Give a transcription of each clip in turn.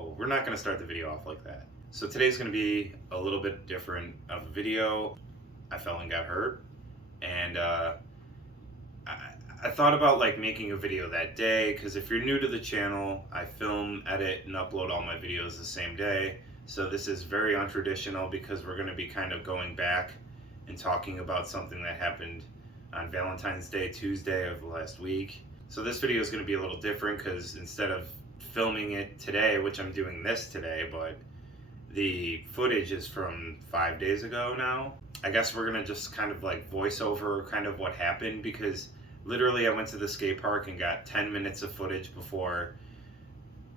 Whoa, we're not going to start the video off like that. So today's going to be a little bit different of a video. I fell and got hurt, and I thought about like making a video that day, because if you're new to the channel, I film, edit, and upload all my videos the same day. So this is very untraditional because we're going to be kind of going back and talking about something that happened on Valentine's Day, Tuesday of last week. So this video is going to be a little different because instead of filming it today, which I'm doing this today, but the footage is from 5 days ago now. I guess we're gonna just kind of like voice over kind of what happened, because literally I went to the skate park and got 10 minutes of footage before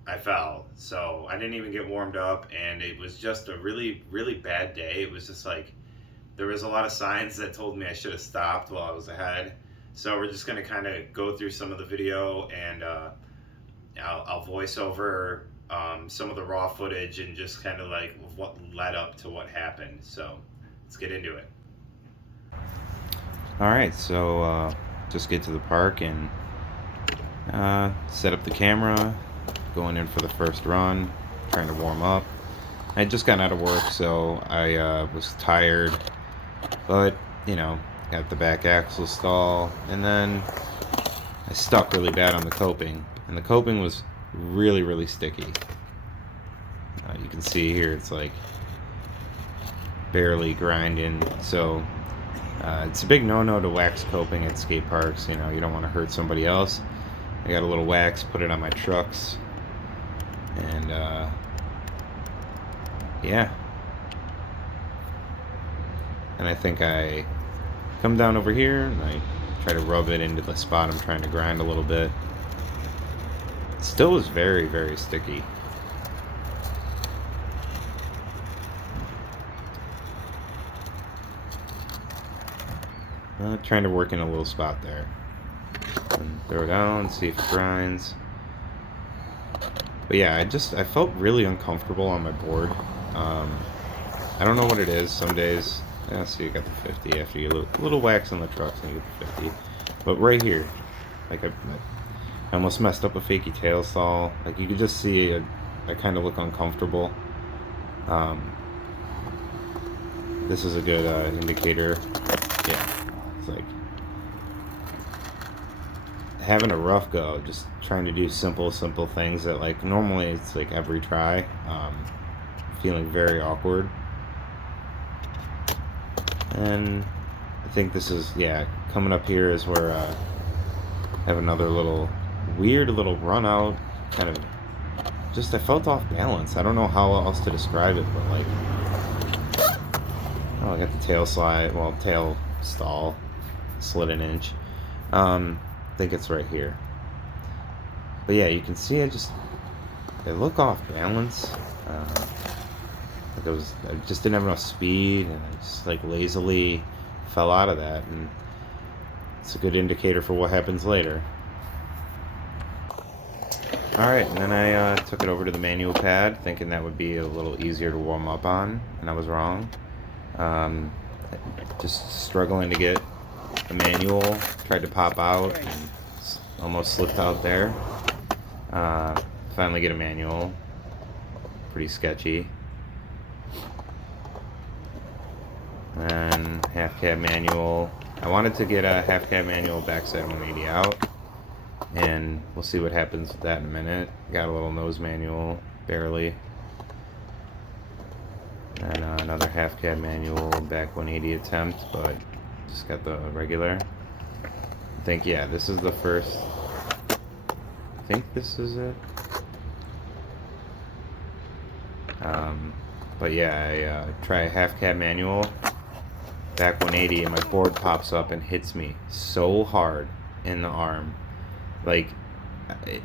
I fell. So I didn't even get warmed up, and it was just a really, really bad day. It was just like, there was a lot of signs that told me I should have stopped while I was ahead. So we're just gonna kind of go through some of the video, and I'll voice over some of the raw footage and just kind of like what led up to what happened. So let's get into it. Alright, so just get to the park and set up the camera, going in for the first run, trying to warm up. I had just gotten out of work, so I was tired, but you know, got the back axle stall, and then I stuck really bad on the coping, and the coping was really, really sticky. You can see here it's like barely grinding, so it's a big no-no to wax coping at skate parks. You know, you don't want to hurt somebody else. I got a little wax, put it on my trucks, and yeah. And I think I come down over here and I try to rub it into the spot I'm trying to grind a little bit. It still was very, very sticky. Trying to work in a little spot there. And throw it down, see if it grinds. But yeah, I felt really uncomfortable on my board. I don't know what it is. Some days, yeah, so you got the 50 after you get a little wax on the trucks and you get the 50. But right here, like I almost messed up a fakie tail stall. Like you could just see I kind of look uncomfortable. This is a good indicator. Yeah. It's like having a rough go, just trying to do simple things that like normally it's like every try. Feeling very awkward, and I think this is, yeah, coming up here is where I have another weird little run out, kind of just I felt off balance. I don't know how else to describe it, but like, oh, I got the tail tail stall slid an inch. I think it's right here. But yeah, you can see I look off balance. I just didn't have enough speed, and I just like lazily fell out of that, and it's a good indicator for what happens later. Alright, and then I took it over to the manual pad, thinking that would be a little easier to warm up on, and I was wrong. Just struggling to get the manual, tried to pop out and almost slipped out there. Finally get a manual, pretty sketchy. And half cab manual. I wanted to get a half cab manual backside 180 out, and we'll see what happens with that in a minute. Got a little nose manual, barely. And another half cab manual back 180 attempt, but just got the regular. I think, yeah, this is the first. I think this is it. But yeah, I try a half cab manual, back 180, and my board pops up and hits me so hard in the arm. Like,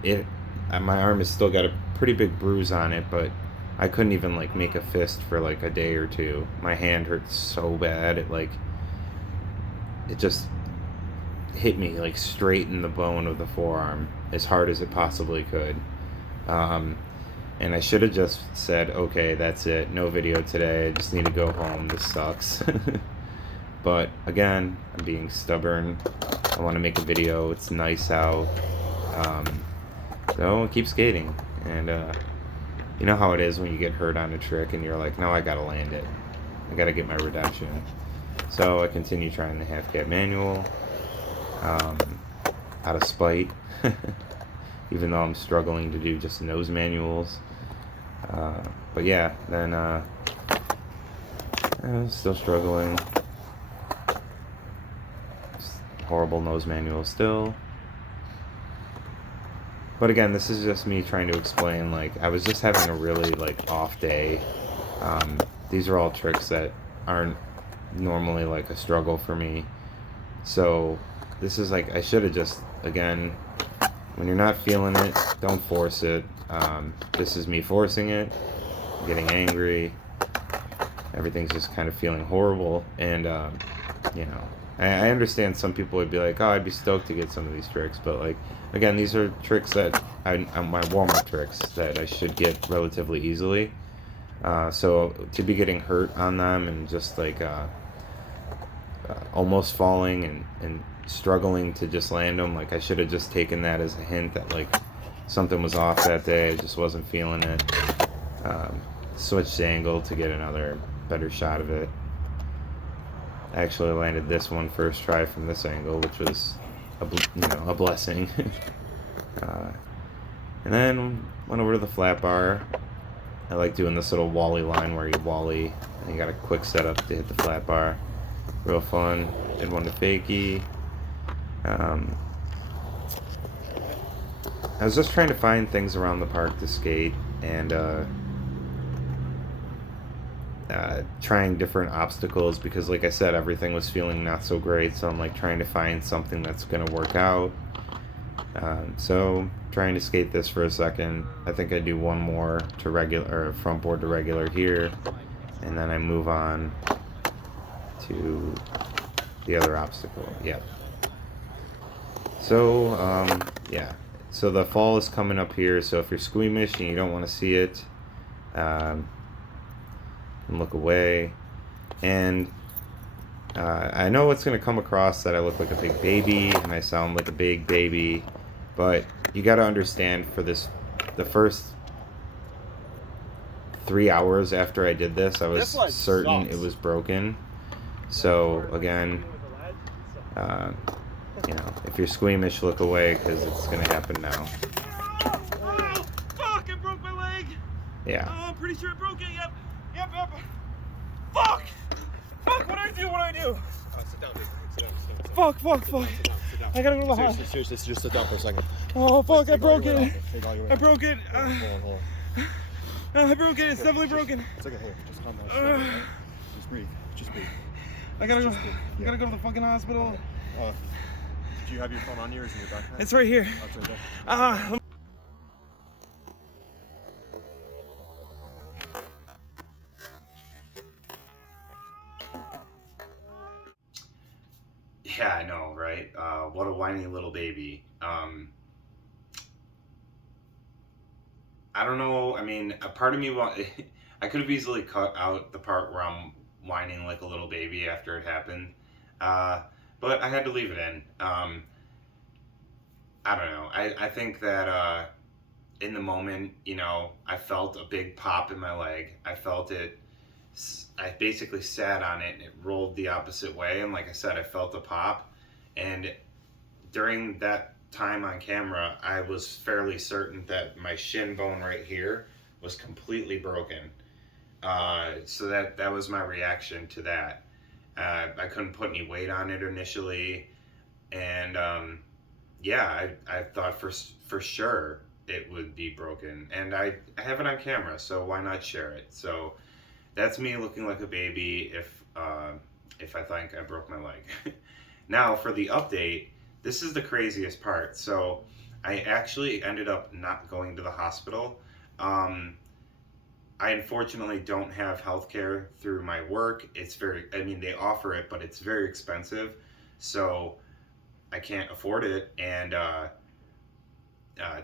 my arm has still got a pretty big bruise on it, but I couldn't even like make a fist for like a day or two. My hand hurt so bad, it just hit me like straight in the bone of the forearm as hard as it possibly could. And I should have just said, okay, that's it, no video today, I just need to go home, this sucks. But again, I'm being stubborn. I want to make a video, it's nice out. So I'll keep skating, and You know how it is when you get hurt on a trick and you're like, no, I gotta land it. I gotta get my redemption. So I continue trying the half cab manual, out of spite, even though I'm struggling to do just nose manuals. But yeah, then I'm still struggling. Horrible nose manual still. But again, this is just me trying to explain, like, I was just having a really, like, off day. These are all tricks that aren't normally, like, a struggle for me. So, this is, like, I should have just, again, when you're not feeling it, don't force it. This is me forcing it, getting angry. Everything's just kind of feeling horrible. And, you know, I understand some people would be like, oh, I'd be stoked to get some of these tricks, but like, again, these are tricks that my warm-up tricks that I should get relatively easily. So to be getting hurt on them and just like almost falling and struggling to just land them, like I should have just taken that as a hint that like something was off that day. I just wasn't feeling it. Switched the angle to get another better shot of it. I actually landed this one first try from this angle, which was a blessing. And then went over to the flat bar. I like doing this little wally line where you wally and you got a quick setup to hit the flat bar. Real fun. Did one to fakie. I was just trying to find things around the park to skate and trying different obstacles because, like I said, everything was feeling not so great. So I'm like trying to find something that's gonna work out. So trying to skate this for a second. I think I do one more to regular or front board to regular here, and then I move on to the other obstacle. Yep. So yeah. So the fall is coming up here. So if you're squeamish and you don't want to see it, and look away. And I know it's going to come across that I look like a big baby and I sound like a big baby, but you got to understand for the first 3 hours after I did this, I was certain it was broken. So again, you know, if you're squeamish, look away because it's going to happen now. Oh, fuck, I broke my leg. Yeah. Oh, I'm pretty sure I broke it. Yep. Fuck! Fuck, what do I do? Sit down, dude. Sit down. Fuck. Sit down. I gotta go to the hospital. Seriously, just sit down for a second. Oh, fuck, I broke it. I broke it. Hold on. I broke it. It's definitely broken. It's okay, hold on. Just calm down. Right? Just breathe. I gotta go. I gotta go to the fucking hospital. Do you have your phone on you or is it in your backpack? It's right here. Oh, it's right there. Yeah, I know, right? What a whiny little baby. I don't know. I mean, a part of me I could have easily cut out the part where I'm whining like a little baby after it happened, but I had to leave it in. I don't know. I think that in the moment, you know, I felt a big pop in my leg. I felt it. I basically sat on it and it rolled the opposite way, and like I said, I felt a pop. And during that time on camera, I was fairly certain that my shin bone right here was completely broken. So that was my reaction to that. I couldn't put any weight on it initially, and yeah, I thought for sure it would be broken, and I have it on camera, so why not share it? So that's me looking like a baby if I think I broke my leg. Now for the update, this is the craziest part. So I actually ended up not going to the hospital. I unfortunately don't have healthcare through my work. I mean, they offer it, but it's very expensive. So I can't afford it. And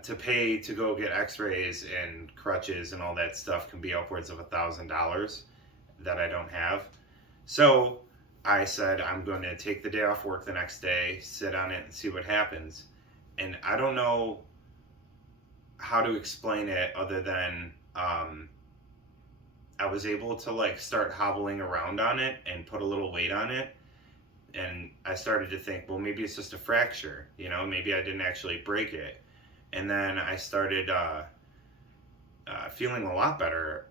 to pay to go get x-rays and crutches and all that stuff can be upwards of $1,000 that I don't have. So I said I'm going to take the day off work the next day, sit on it and see what happens. And I don't know how to explain it other than I was able to like start hobbling around on it and put a little weight on it. And I started to think, well, maybe it's just a fracture, you know, maybe I didn't actually break it. And then I started feeling a lot better.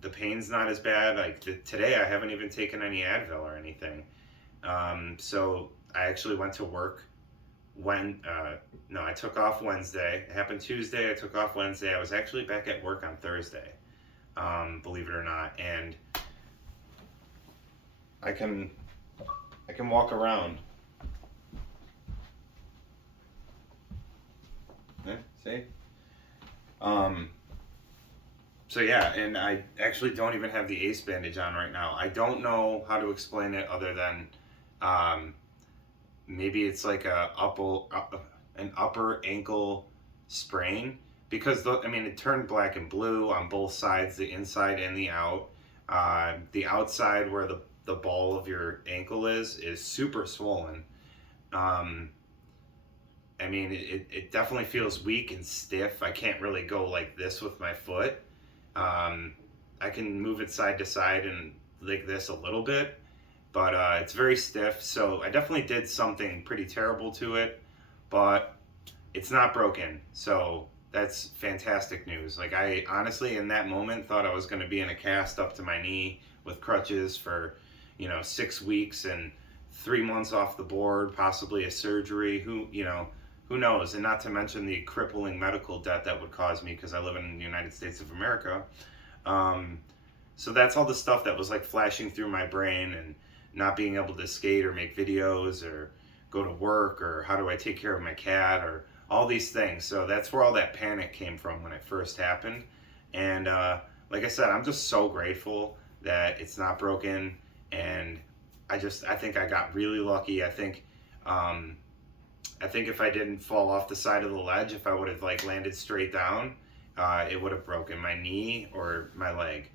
The pain's not as bad. Like today, I haven't even taken any Advil or anything. So I actually went to work I took off Wednesday. It happened Tuesday. I took off Wednesday. I was actually back at work on Thursday, believe it or not. And I can walk around. Yeah, see? So yeah, and I actually don't even have the ACE bandage on right now. I don't know how to explain it other than maybe it's like an upper ankle sprain, because it turned black and blue on both sides, the inside and the out. The outside where the ball of your ankle is super swollen. It definitely feels weak and stiff. I can't really go like this with my foot. I can move it side to side and like this a little bit, but it's very stiff. So I definitely did something pretty terrible to it, but it's not broken. So that's fantastic news. Like, I honestly in that moment thought I was going to be in a cast up to my knee with crutches for 6 weeks and 3 months off the board, possibly a surgery. Who knows? And not to mention the crippling medical debt that would cause me, because I live in the United States of America. So that's all the stuff that was like flashing through my brain, and not being able to skate or make videos or go to work, or how do I take care of my cat, or all these things. So that's where all that panic came from when it first happened. And like I said, I'm just so grateful that it's not broken. And I think I got really lucky. I think if I didn't fall off the side of the ledge, if I would have like landed straight down, it would have broken my knee or my leg.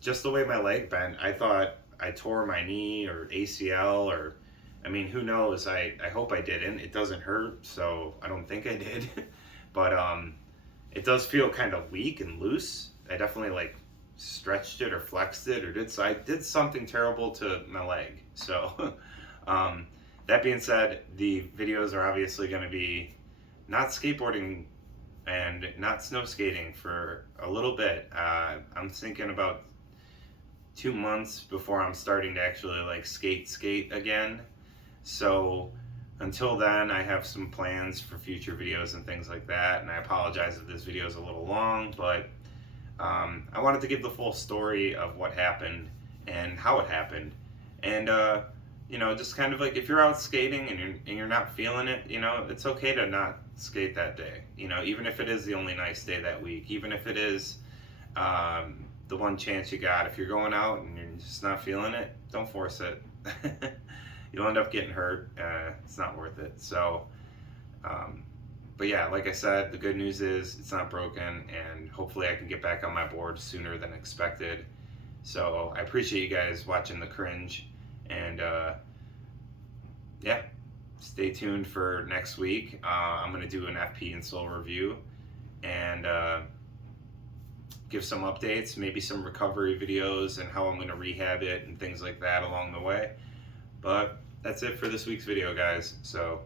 Just the way my leg bent, I thought I tore my knee or ACL, or who knows? I hope I didn't. It doesn't hurt, so I don't think I did. But it does feel kind of weak and loose. I definitely like stretched it or flexed it, or I did something terrible to my leg. So that being said, the videos are obviously going to be not skateboarding and not snow skating for a little bit. I'm thinking about 2 months before I'm starting to actually like skate again. So until then, I have some plans for future videos and things like that. And I apologize if this video is a little long, but I wanted to give the full story of what happened and how it happened. And just kind of like, if you're out skating and you're not feeling it, it's okay to not skate that day. Even if it is the only nice day that week, even if it is the one chance you got. If you're going out and you're just not feeling it, don't force it. You'll end up getting hurt. It's not worth it. So, but yeah, like I said, the good news is it's not broken, and hopefully I can get back on my board sooner than expected. So I appreciate you guys watching the cringe, and yeah, stay tuned for next week. I'm going to do an FP and Soul review, and give some updates, maybe some recovery videos and how I'm going to rehab it and things like that along the way. But that's it for this week's video, guys. So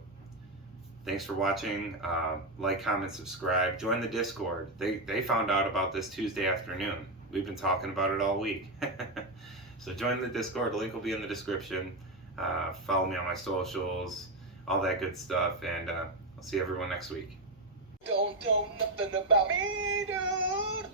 thanks for watching. Like, comment, subscribe, join the Discord. They found out about this Tuesday afternoon. We've been talking about it all week. So join the Discord. The link will be in the description. Follow me on my socials, all that good stuff, and I'll see everyone next week. Don't know nothing about me, dude.